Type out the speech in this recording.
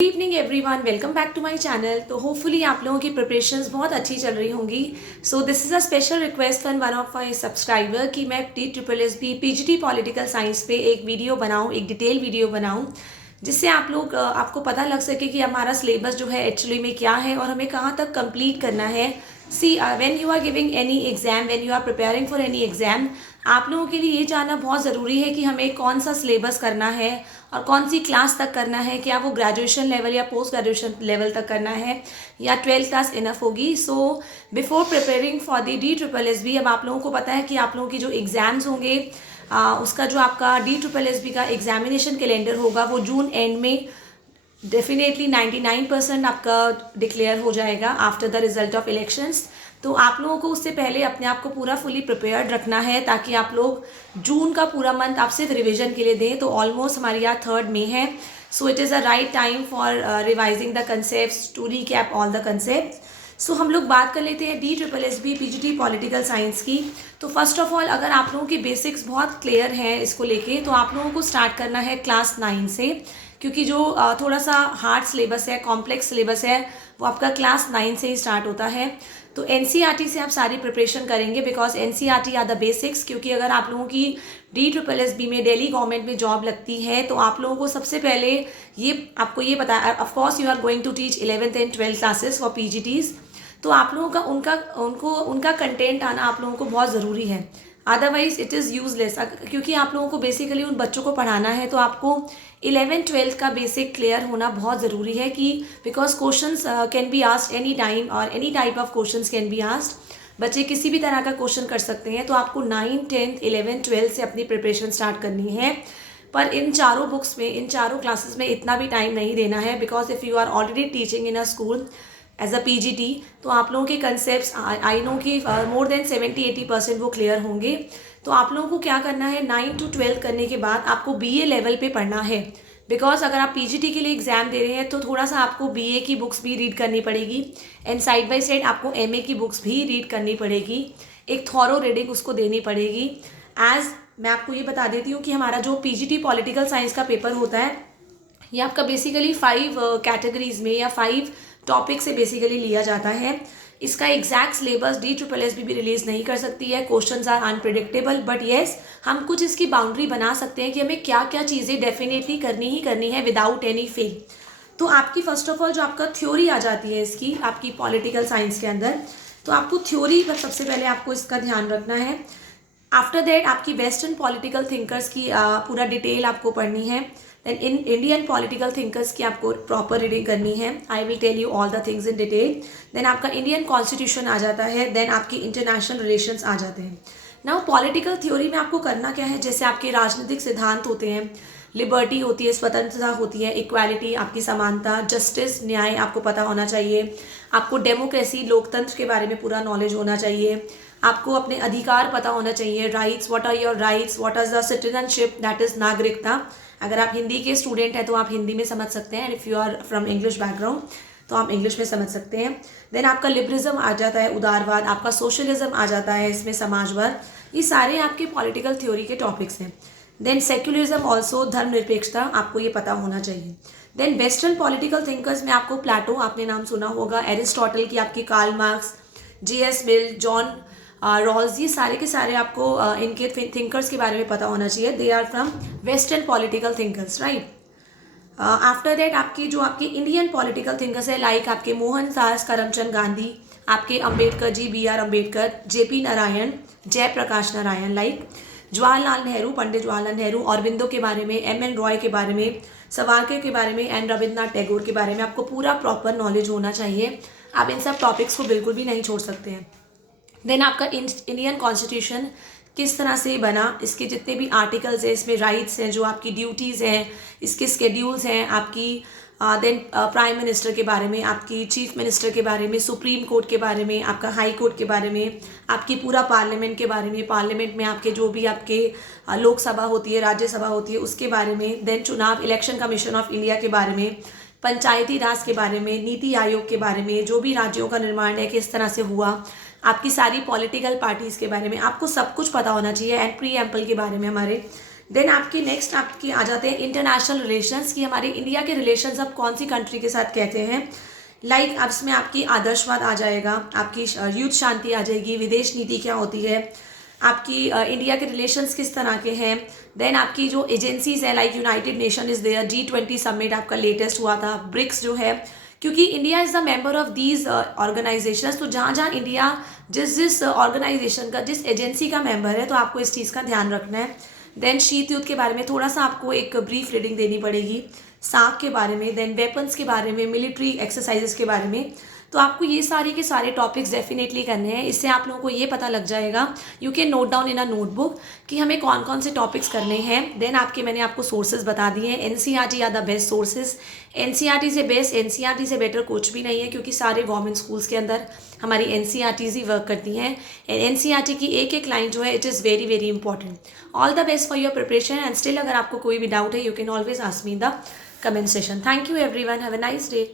Good evening everyone, welcome back to my channel. तो hopefully आप लोगों की प्रिपरेशंस बहुत अच्छी चल रही होंगी। So this is a special request from one of my subscriber कि मैं TSSB पीजीटी पॉलिटिकल साइंस पे एक वीडियो बनाऊं, एक डिटेल वीडियो बनाऊं, जिससे आपको पता लग सके कि हमारा सिलेबस जो है एक्चुअली में क्या है और हमें कहाँ तक कंप्लीट करना है। See when you are giving any exam, when you are preparing for any exam, आप लोगों के लिए ये जानना बहुत ज़रूरी है कि हमें कौन सा सिलेबस करना है और कौन सी क्लास तक करना है। क्या वो ग्रेजुएशन लेवल या पोस्ट ग्रेजुएशन लेवल तक करना है या 12th क्लास इनफ होगी। So before preparing for the DSSB, अब आप लोगों को पता है कि आप लोगों की जो एग्ज़ाम्स होंगे, उसका जो आपका DSSB का एग्जामिनेशन कैलेंडर होगा वो जून एंड में डेफिनेटली 99% आपका डिक्लेयर हो जाएगा after the result of elections. तो आप लोगों को उससे पहले अपने आप को पूरा फुली प्रिपेयर्ड रखना है ताकि आप लोग जून का पूरा मंथ आप सिर्फ रिविजन के लिए दें। तो ऑलमोस्ट हमारी यहाँ 3 मई है, so it is a right time for revising the concept, to recap all the concept. So हम लोग बात कर लेते हैं DSSB पीजीटी पॉलिटिकल साइंस की। तो फर्स्ट ऑफ ऑल, अगर आप लोगों की बेसिक्स बहुत क्लियर हैं इसको लेके, तो आप लोगों को स्टार्ट करना है क्लास 9 से, क्योंकि जो थोड़ा सा हार्ड सिलेबस है, कॉम्प्लेक्स सिलेबस है, वो आपका क्लास 9 से ही स्टार्ट होता है। तो NCERT से आप सारी प्रिपरेशन करेंगे because NCERT are the basics. क्योंकि अगर आप लोगों की DSSB में दिल्ली गवर्नमेंट में जॉब लगती है तो आप लोगों को सबसे पहले आपको ये पता है, of course you are going to teach 11th and 12th classes for PGTs। तो आप लोगों का उनका कंटेंट आना आप लोगों को बहुत ज़रूरी है, अदरवाइज इट इज़ यूजलेस। क्योंकि आप लोगों को बेसिकली उन बच्चों को पढ़ाना है तो आपको 11th-12th का बेसिक क्लियर होना बहुत ज़रूरी है कि because questions can be asked any time और any type of questions can be asked. बच्चे किसी भी तरह का क्वेश्चन कर सकते हैं। तो आपको 9, 10, 11, 12 से अपनी प्रिपरेशन स्टार्ट करनी है। पर इन चारों बुक्स में, इन चारों क्लासेस में इतना भी टाइम नहीं देना है because if you are already teaching in a school as a PGT, तो आप लोगों के कंसेप्ट आई नो कि मोर देन 70-80% वो क्लियर होंगे। तो आप लोगों को क्या करना है, 9 to 12 करने के बाद आपको BA लेवल पे पढ़ना है। बिकॉज अगर आप PGT के लिए एग्जाम दे रहे हैं तो थोड़ा सा आपको BA की बुक्स भी रीड करनी पड़ेगी एंड साइड बाय साइड आपको MA की बुक्स भी रीड करनी पड़ेगी। एक थॉरो रीडिंग उसको देनी पड़ेगी। एज मैं आपको ये बता देती हूँ कि हमारा जो PGT पॉलिटिकल साइंस का पेपर होता है, ये आपका बेसिकली 5 कैटेगरीज में या 5 टॉपिक से बेसिकली लिया जाता है। इसका एग्जैक्ट सिलेबस DSSB भी रिलीज नहीं कर सकती है, questions are unpredictable, but yes हम कुछ इसकी बाउंड्री बना सकते हैं कि हमें क्या क्या चीज़ें डेफिनेटली करनी ही करनी है विदाउट एनी फेल। तो आपकी फर्स्ट ऑफ ऑल जो आपका थ्योरी आ जाती है इसकी, आपकी पॉलिटिकल साइंस के अंदर, तो आपको थ्योरी पर सबसे पहले आपको इसका ध्यान रखना है। आफ्टर दैट आपकी वेस्टर्न पॉलिटिकल थिंकर्स की पूरा डिटेल आपको पढ़नी है। Then in Indian political thinkers की आपको प्रॉपर रीडिंग करनी है। I will tell you all the things in detail. Then आपका इंडियन कॉन्स्टिट्यूशन आ जाता है। देन आपकी इंटरनेशनल रिलेशंस आ जाते हैं। नाउ पॉलिटिकल थ्योरी में आपको करना क्या है, जैसे आपके राजनीतिक सिद्धांत होते हैं, लिबर्टी होती है, स्वतंत्रता होती है, इक्वालिटी आपकी समानता, जस्टिस न्याय आपको पता होना चाहिए। आपको डेमोक्रेसी लोकतंत्र के बारे में पूरा नॉलेज होना चाहिए। आपको अपने अधिकार पता होना चाहिए, rights, what are your rights, what is the citizenship, that is नागरिकता। अगर आप हिंदी के स्टूडेंट हैं तो आप हिंदी में समझ सकते हैं, if you are from English background तो आप इंग्लिश में समझ सकते हैं। देन आपका लिबरलिज्म आ जाता है, उदारवाद, आपका सोशलिज्म आ जाता है, इसमें समाजवाद। ये सारे आपके पॉलिटिकल थ्योरी के टॉपिक्स हैं। देन सेक्युलरिज्म ऑल्सो, धर्मनिरपेक्षता आपको ये पता होना चाहिए। देन वेस्टर्न पॉलिटिकल थिंकर्स में आपको प्लेटो, आपने नाम सुना होगा, एरिस्टोटल की आपकी कार्ल मार्क्स, JS मिल, जॉन रॉल्स, ये सारे के सारे आपको इनके थिंकर्स के बारे में पता होना चाहिए। They are from western political thinkers, right. After that आपकी इंडियन पॉलिटिकल थिंकर्स है, लाइक आपके मोहनदास करमचंद गांधी, आपके Ambedkar ji, BR Ambedkar, JP Narayan, Jayaprakash Narayan, like Jawaharlal Nehru, Pandit Jawaharlal Nehru, Aurobindo के बारे में, MN रॉय के बारे में, सावरकर के बारे में एंड रविन्द्रनाथ टैगोर के बारे में आपको पूरा प्रॉपर नॉलेज होना चाहिए। आप इन सब टॉपिक्स को बिल्कुल भी नहीं छोड़ सकते हैं। देन आपका इंडियन कॉन्स्टिट्यूशन किस तरह से बना, इसके जितने भी आर्टिकल्स हैं, इसमें राइट्स हैं, जो आपकी ड्यूटीज़ हैं, इसके स्केड्यूल्स हैं, आपकी देन प्राइम मिनिस्टर के बारे में, आपकी चीफ मिनिस्टर के बारे में, सुप्रीम कोर्ट के बारे में, आपका हाई कोर्ट के बारे में, आपकी पूरा पार्लियामेंट के बारे में, पार्लियामेंट में आपके जो भी आपके लोकसभा होती है, राज्यसभा होती है, उसके बारे में। देन चुनाव, इलेक्शन कमीशन ऑफ इंडिया के बारे में, पंचायती राज के बारे में, नीति आयोग के बारे में, जो भी राज्यों का निर्माण है किस तरह से हुआ, आपकी सारी पॉलिटिकल पार्टीज़ के बारे में आपको सब कुछ पता होना चाहिए। एंड प्री एम्पल के बारे में हमारे देन आपकी नेक्स्ट आपकी आ जाते हैं इंटरनेशनल रिलेशंस, कि हमारे इंडिया के रिलेशंस अब कौन सी कंट्री के साथ कहते हैं। लाइक अब इसमें आपकी आदर्शवाद आ जाएगा, आपकी युद्ध शांति आ जाएगी, विदेश नीति क्या होती है, आपकी इंडिया के रिलेशंस किस तरह के हैं। देन आपकी जो एजेंसीज है like United Nation is there, G20 summit आपका लेटेस्ट हुआ था, ब्रिक्स जो है, क्योंकि India is the member of these organisations, तो जहाँ जहाँ इंडिया जिस जिस ऑर्गेनाइजेशन का, जिस एजेंसी का मेंबर है, तो आपको इस चीज़ का ध्यान रखना है। देन शीत युद्ध के बारे में थोड़ा सा आपको एक ब्रीफ रीडिंग देनी पड़ेगी, साख के बारे में, देन वेपन्स के बारे में, मिलिट्री एक्सरसाइजेस के बारे में। तो आपको ये सारे के सारे टॉपिक्स डेफिनेटली करने हैं। इससे आप लोगों को ये पता लग जाएगा, you can note down in a notebook कि हमें कौन कौन से टॉपिक्स करने हैं। देन मैंने आपको सोर्सेज बता दिए हैं, NCERT are the best sources. NCERT से बेस्ट, एनसीईआरटी से बेटर कुछ भी नहीं है, क्योंकि सारे गवर्नमेंट स्कूल्स के अंदर हमारी एनसीईआरटीज ही वर्क करती हैं। एंड एनसीईआरटी की एक एक लाइन जो है, it is very very important. All the best for your preparation, and still अगर आपको कोई भी डाउट है, you can always ask me in the comment session. Thank you everyone, have a nice day.